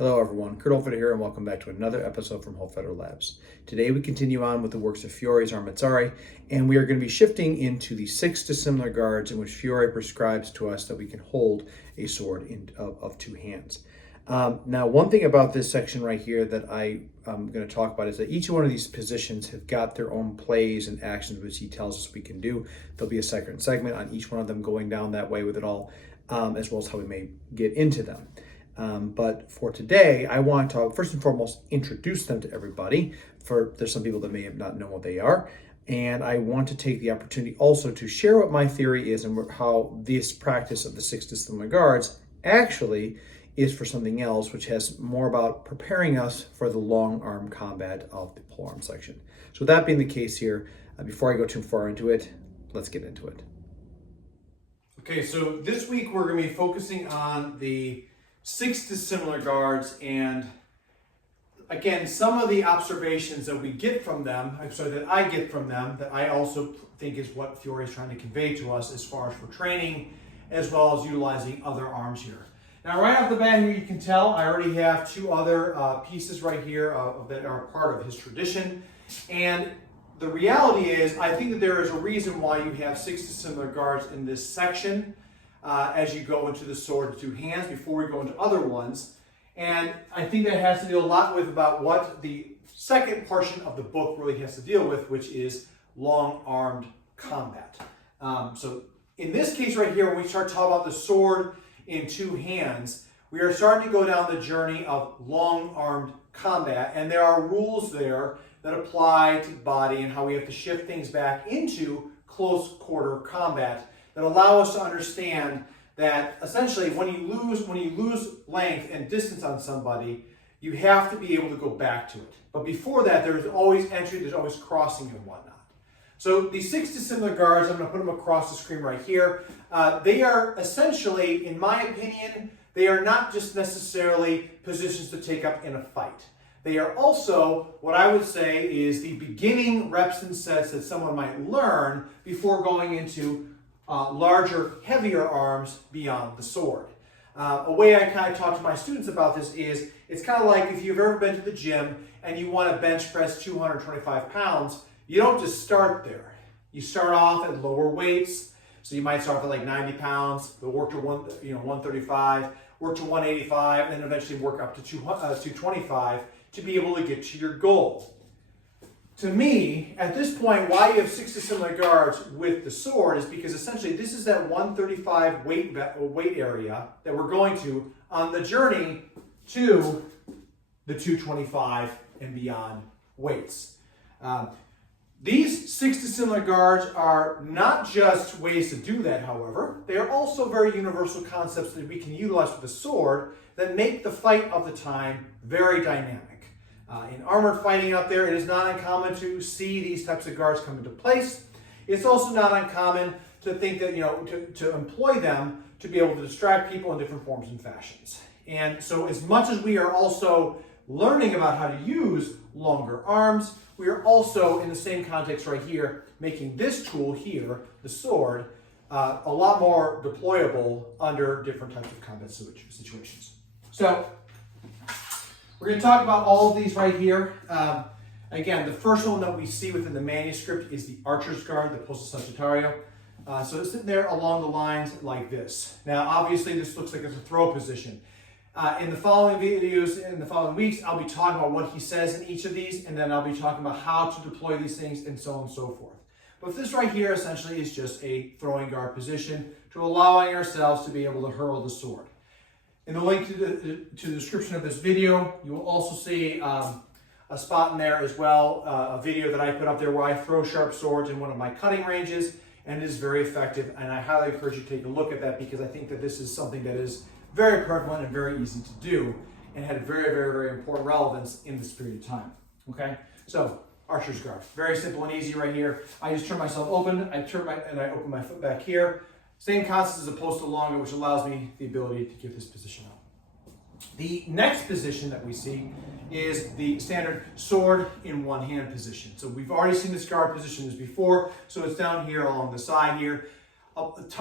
Hello everyone, Kurt Holfeder here and welcome back to another episode from Holfeder Labs. Today we continue on with the works of Fiore's Armazzari, and we are going to be shifting into the 6 dissimilar guards in which Fiore prescribes to us that we can hold a sword of two hands. Now, one thing about this section right here that I'm going to talk about is that each one of these positions have got their own plays and actions which he tells us we can do. There'll be a second segment on each one of them going down that way with it all, as well as how we may get into them. But for today, I want to first and foremost introduce them to everybody. There's some people that may have not known what they are, and I want to take the opportunity also to share what my theory is and how this practice of the 6 dissimilar guards actually is for something else, which has more about preparing us for the long arm combat of the polearm section. So with that being the case here, before I go too far into it, let's get into it. Okay, so this week we're going to be focusing on the 6 dissimilar guards, and again, some of the observations that we get from them, that I get from them, that I also think is what Fiore is trying to convey to us as far as for training, as well as utilizing other arms here. Now, right off the bat here, you can tell I already have 2 other pieces right here that are part of his tradition, and the reality is, I think that there is a reason why you have 6 dissimilar guards in this section. As you go into the sword of two hands before we go into other ones. And I think that has to deal a lot with about what the second portion of the book really has to deal with, which is long-armed combat. So in this case right here, when we start talking about the sword in two hands, we are starting to go down the journey of long-armed combat, and there are rules there that apply to the body and how we have to shift things back into close quarter combat that allow us to understand that essentially when you lose length and distance on somebody, you have to be able to go back to it. But before that, there's always entry, there's always crossing and whatnot. So the 6 dissimilar guards, I'm going to put them across the screen right here. They are essentially, in my opinion, they are not just necessarily positions to take up in a fight. They are also what I would say is the beginning reps and sets that someone might learn before going into larger, heavier arms beyond the sword. A way I kind of talk to my students about this is, it's kind of like if you've ever been to the gym and you want to bench press 225 pounds, you don't just start there. You start off at lower weights. So you might start off at like 90 pounds, but work to 135, work to 185, and then eventually work up to 225 to be able to get to your goal. To me, at this point, why you have 6 dissimilar guards with the sword is because essentially this is that 135 weight area that we're going to on the journey to the 225 and beyond weights. These 6 dissimilar guards are not just ways to do that, however. They are also very universal concepts that we can utilize with the sword that make the fight of the time very dynamic. In armored fighting out there, it is not uncommon to see these types of guards come into place. It's also not uncommon to think that, to employ them to be able to distract people in different forms and fashions. And so as much as we are also learning about how to use longer arms, we are also, in the same context right here, making this tool here, the sword, a lot more deployable under different types of combat situations. So, we're going to talk about all of these right here. Again, the first one that we see within the manuscript is the Archer's Guard, the Posto Sagittario. So it's sitting there along the lines like this. Now, obviously, this looks like it's a throw position. In the following videos, in the following weeks, I'll be talking about what he says in each of these, and then I'll be talking about how to deploy these things, and so on and so forth. But this right here essentially is just a throwing guard position to allowing ourselves to be able to hurl the sword. In the link to the description of this video, you will also see a spot in there as well, a video that I put up there where I throw sharp swords in one of my cutting ranges, and it is very effective, and I highly encourage you to take a look at that because I think that this is something that is very prevalent and very easy to do and had very, very, very important relevance in this period of time. Okay, so Archer's Guard, very simple and easy right here. I just turn myself open, I open my foot back here. Same concept as a posto longa, which allows me the ability to give this position up. The next position that we see is the standard sword in one hand position. So we've already seen this guard position before, so it's down here along the side here.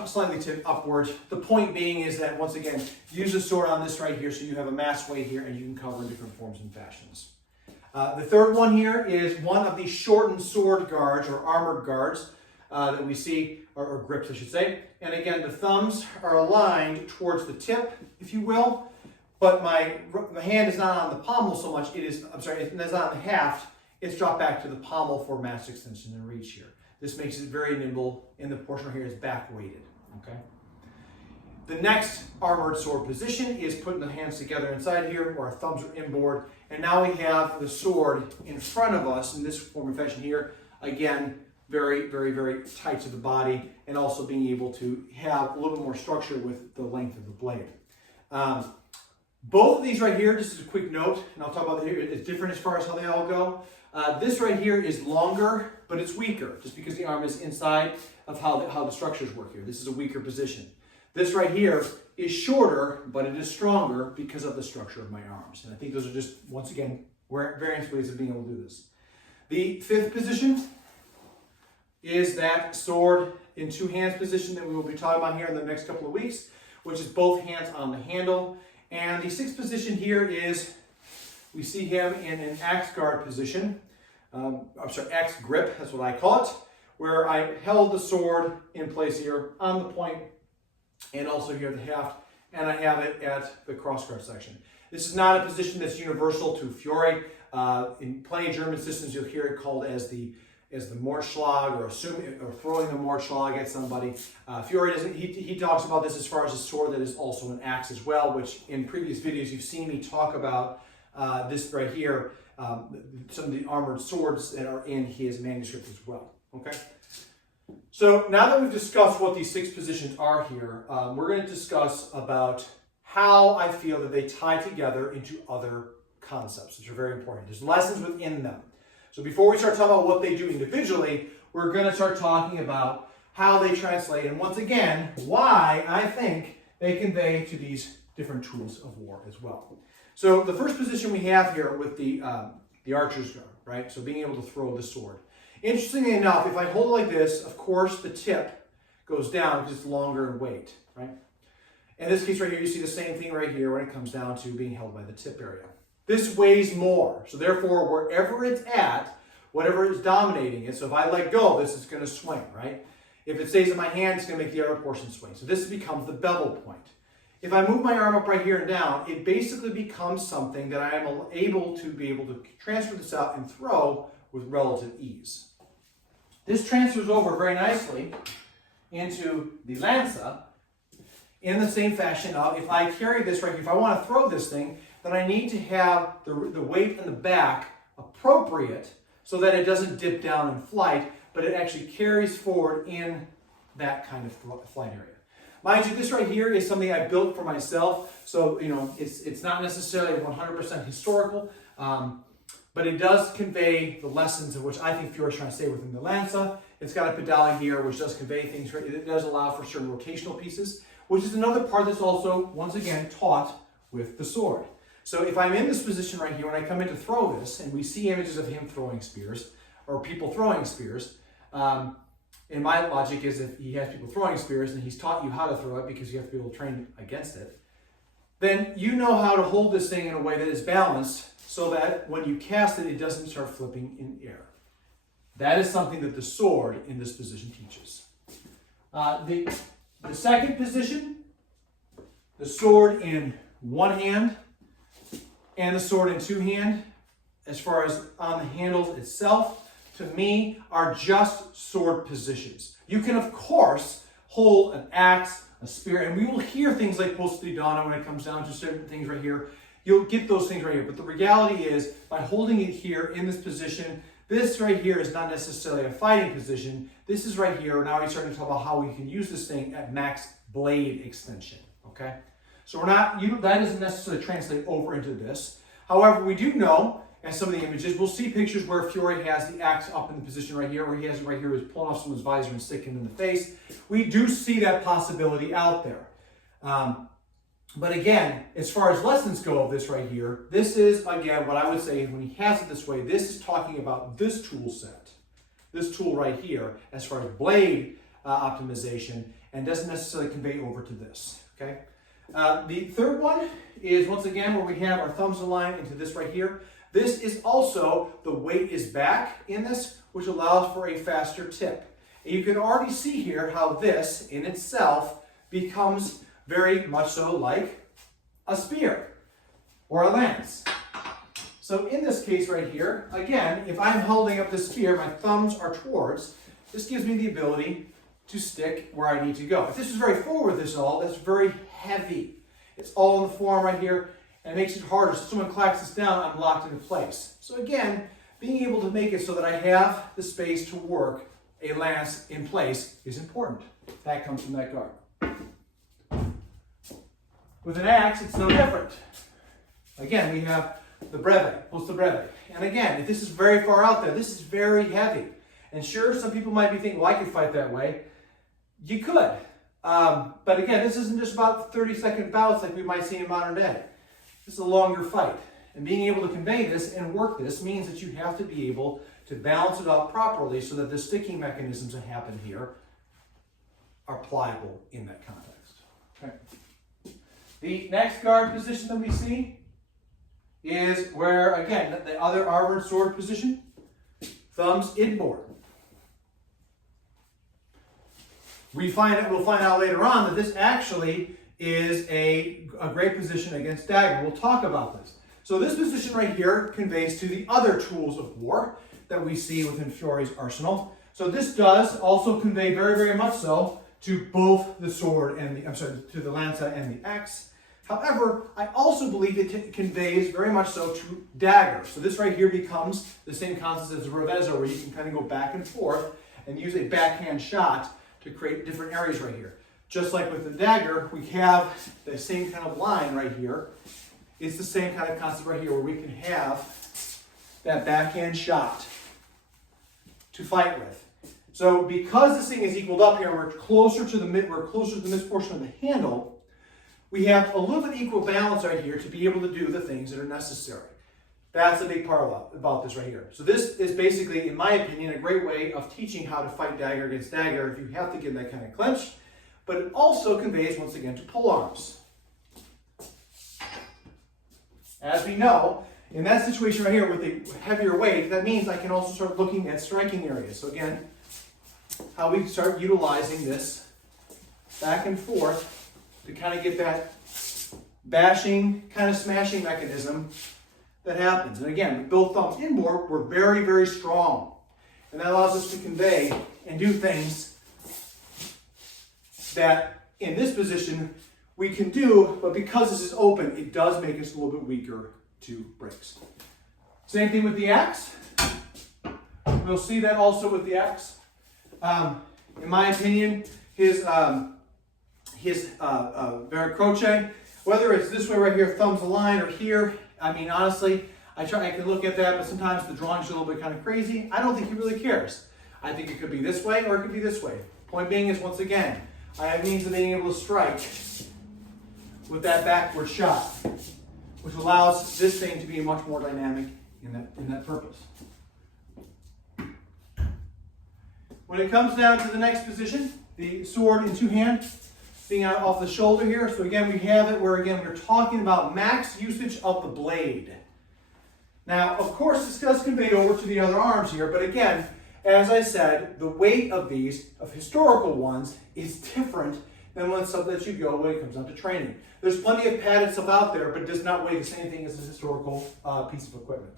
slightly tipped upwards. The point being is that, once again, use the sword on this right here so you have a mass weight here and you can cover in different forms and fashions. The third one here is one of these shortened sword guards or armored guards that we see, or grips I should say. And again, the thumbs are aligned towards the tip, if you will, but my hand is not on the pommel so much, it's not on the haft, it's dropped back to the pommel for mass extension and reach here. This makes it very nimble, and the portion right here is back weighted, okay? The next armored sword position is putting the hands together inside here, where our thumbs are inboard, and now we have the sword in front of us in this form and fashion here. Again, very, very, very tight to the body, and also being able to have a little bit more structure with the length of the blade. Both of these right here, just as a quick note, and I'll talk about it here, it's different as far as how they all go. This right here is longer, but it's weaker, just because the arm is inside of how the structures work here. This is a weaker position. This right here is shorter, but it is stronger because of the structure of my arms. And I think those are just, once again, various ways of being able to do this. The fifth position is that sword in two hands position that we will be talking about here in the next couple of weeks, which is both hands on the handle. And the sixth position here is, we see him in an axe guard position. Axe grip, that's what I call it, where I held the sword in place here on the point and also here at the haft, and I have it at the crossguard section. This is not a position that's universal to Fiore. In plenty of German systems, you'll hear it called as the Mordschlag, or throwing the Mordschlag at somebody. Fiore doesn't. He talks about this as far as a sword that is also an axe as well, which in previous videos you've seen me talk about this right here, some of the armored swords that are in his manuscript as well. Okay. So now that we've discussed what these six positions are here, we're going to discuss about how I feel that they tie together into other concepts, which are very important. There's lessons within them. So before we start talking about what they do individually, we're going to start talking about how they translate, and once again, why I think they convey to these different tools of war as well. So the first position we have here with the archer's guard, right? So being able to throw the sword. Interestingly enough, if I hold it like this, of course the tip goes down because it's longer in weight, right? In this case right here, you see the same thing right here when it comes down to being held by the tip area. This weighs more, so therefore wherever it's at, whatever is dominating it, so if I let go, this is going to swing, right? If it stays in my hand, it's going to make the other portion swing. So this becomes the bevel point. If I move my arm up right here and down, it basically becomes something that I am able to transfer this out and throw with relative ease. This transfers over very nicely into the Lanza in the same fashion of, if I carry this right here, if I want to throw this thing, then I need to have the weight in the back appropriate so that it doesn't dip down in flight, but it actually carries forward in that kind of flight area. Mind you, this right here is something I built for myself, so it's not necessarily 100% historical, but it does convey the lessons of which I think Fiore is trying to say within the Lanza. It's got a pedale here which does convey things. It does allow for certain rotational pieces, which is another part that's also, once again, taught with the sword. So if I'm in this position right here, when I come in to throw this, and we see images of him throwing spears, or people throwing spears, and my logic is if he has people throwing spears and he's taught you how to throw it because you have to be able to train against it, then you know how to hold this thing in a way that is balanced so that when you cast it, it doesn't start flipping in air. That is something that the sword in this position teaches. The second position, the sword in one hand and the sword in two hand, as far as on the handles itself, to me, are just sword positions. You can, of course, hold an axe, a spear, and we will hear things like posta di donna when it comes down to certain things right here. You'll get those things right here. But the reality is, by holding it here in this position, this right here is not necessarily a fighting position. This is right here. Now we're starting to talk about how we can use this thing at max blade extension. Okay? So that doesn't necessarily translate over into this. However, we do know, and some of the images, we'll see pictures where Fiore has the axe up in the position right here, where he has it right here, he's pulling off someone's visor and sticking him in the face. We do see that possibility out there. But again, as far as lessons go of this right here, this is, again, what I would say when he has it this way, this is talking about this tool set, this tool right here, as far as blade optimization and doesn't necessarily convey over to this, okay? The third one is, once again, where we have our thumbs aligned into this right here. This is also, the weight is back in this, which allows for a faster tip. And you can already see here how this, in itself, becomes very much so like a spear or a lance. So in this case right here, again, if I'm holding up this spear, my thumbs are towards, this gives me the ability to stick where I need to go. If this is very forward, that's very heavy. It's all in the form right here, and it makes it harder. So if someone clacks this down, I'm locked into place. So again, being able to make it so that I have the space to work a lance in place is important. That comes from that guard. With an axe, it's no different. Again, we have the breve, posto breve. And again, if this is very far out there, this is very heavy. And sure, some people might be thinking, well, I could fight that way. You could. But again, this isn't just about 30-second bouts like we might see in modern day. This is a longer fight. And being able to convey this and work this means that you have to be able to balance it out properly so that the sticking mechanisms that happen here are pliable in that context. Okay. The next guard position that we see is where, again, the other armored sword position, thumbs inboard. We'll find out later on that this actually is a great position against dagger. We'll talk about this. So this position right here conveys to the other tools of war that we see within Fiore's arsenal. So this does also convey very, very much so to both the sword and to the lanza and the axe. However, I also believe it conveys very much so to dagger. So this right here becomes the same concept as a revezzo, where you can kind of go back and forth and use a backhand shot to create different areas right here. Just like with the dagger, we have the same kind of line right here. It's the same kind of concept right here, where we can have that backhand shot to fight with. So because this thing is equaled up here, we're closer to the mid portion of the handle, we have a little bit equal balance right here to be able to do the things that are necessary. That's a big part about this right here. So this is basically, in my opinion, a great way of teaching how to fight dagger against dagger if you have to get that kind of clinch. But it also conveys, once again, to pull arms. As we know, in that situation right here with a heavier weight, that means I can also start looking at striking areas. So again, how we start utilizing this back and forth to kind of get that bashing, kind of smashing mechanism that happens. And again, with both thumbs inboard, we're very, very strong. And that allows us to convey and do things that in this position we can do, but because this is open, it does make us a little bit weaker to breaks. Same thing with the axe. We'll see that also with the axe. In my opinion, his veracroce, whether it's this way right here, thumbs aligned, or here, I mean, honestly, I can look at that, but sometimes the drawing's a little bit kind of crazy. I don't think he really cares. I think it could be this way or it could be this way. Point being is, once again, I have means of being able to strike with that backward shot, which allows this thing to be much more dynamic in that purpose. When it comes down to the next position, the sword in two hand, being out off the shoulder here. So again, we have it where, again, we're talking about max usage of the blade. Now, of course, this does convey over to the other arms here, but again, as I said, the weight of these, of historical ones, is different than when stuff that you go when it comes down to training. There's plenty of padded stuff out there, but it does not weigh the same thing as a historical piece of equipment.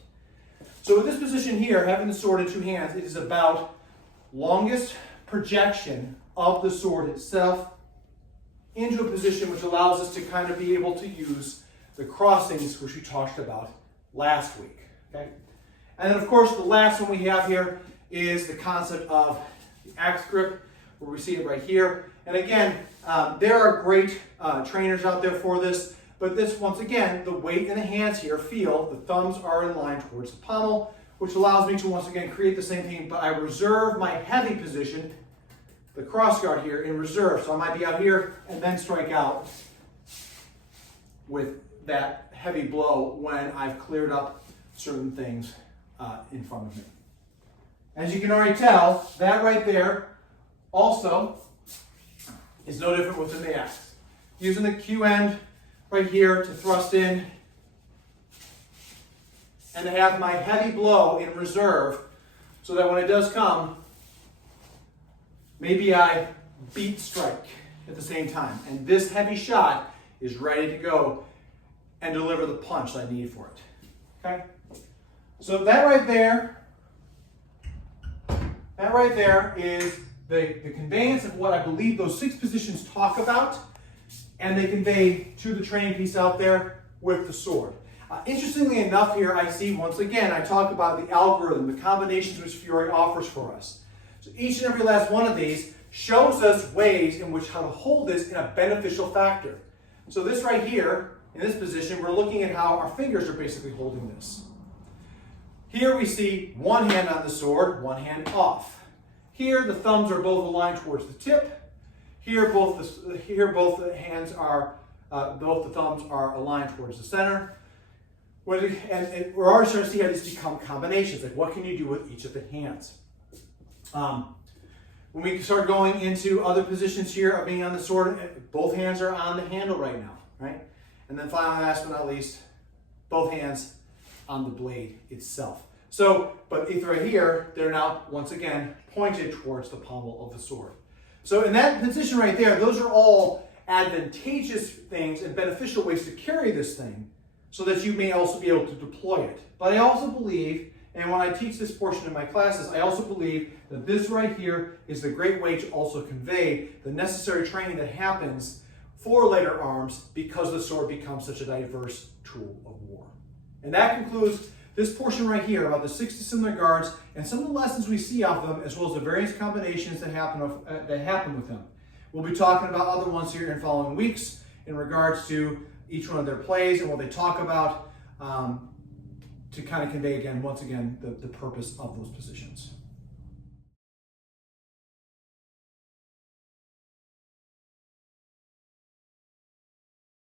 So with this position here, having the sword in two hands, it is about longest projection of the sword itself into a position which allows us to kind of be able to use the crossings, which we talked about last week. Okay? And then, of course, the last one we have here is the concept of the axe grip, where we see it right here. And again, there are great trainers out there for this, but this, once again, the weight in the hands here, feel the thumbs are in line towards the pommel, which allows me to, once again, create the same thing, but I reserve my heavy position, the cross guard here, in reserve. So I might be out here and then strike out with that heavy blow when I've cleared up certain things in front of me. As you can already tell, that right there also is no different within the axe. Using the Q end right here to thrust in and to have my heavy blow in reserve so that when it does come, maybe I beat strike at the same time. And this heavy shot is ready to go and deliver the punch I need for it. Okay? So that right there is the conveyance of what I believe those 6 positions talk about, and they convey to the training piece out there with the sword. Interestingly enough here, I see, once again, I talk about the algorithm, the combinations which Fiore offers for us. So each and every last one of these shows us ways in which how to hold this in a beneficial factor. So this right here, in this position, we're looking at how our fingers are basically holding this. Here we see one hand on the sword, one hand off. Here the thumbs are both aligned towards the tip. Here both the thumbs are aligned towards the center. And we're already starting to see how these become combinations. Like, what can you do with each of the hands? When we start going into other positions here of being on the sword, both hands are on the handle right now, right? And then finally, last but not least, both hands on the blade itself. So, but right here, they're now, once again, pointed towards the pommel of the sword. So in that position right there, those are all advantageous things and beneficial ways to carry this thing so that you may also be able to deploy it. But I also believe, and when I teach this portion in my classes, I also believe that this right here is a great way to also convey the necessary training that happens for later arms because the sword becomes such a diverse tool of war. And that concludes this portion right here about the 6 dissimilar guards and some of the lessons we see off of them, as well as the various combinations that happen with them. We'll be talking about other ones here in following weeks in regards to each one of their plays and what they talk about to kind of convey again, once again, the purpose of those positions.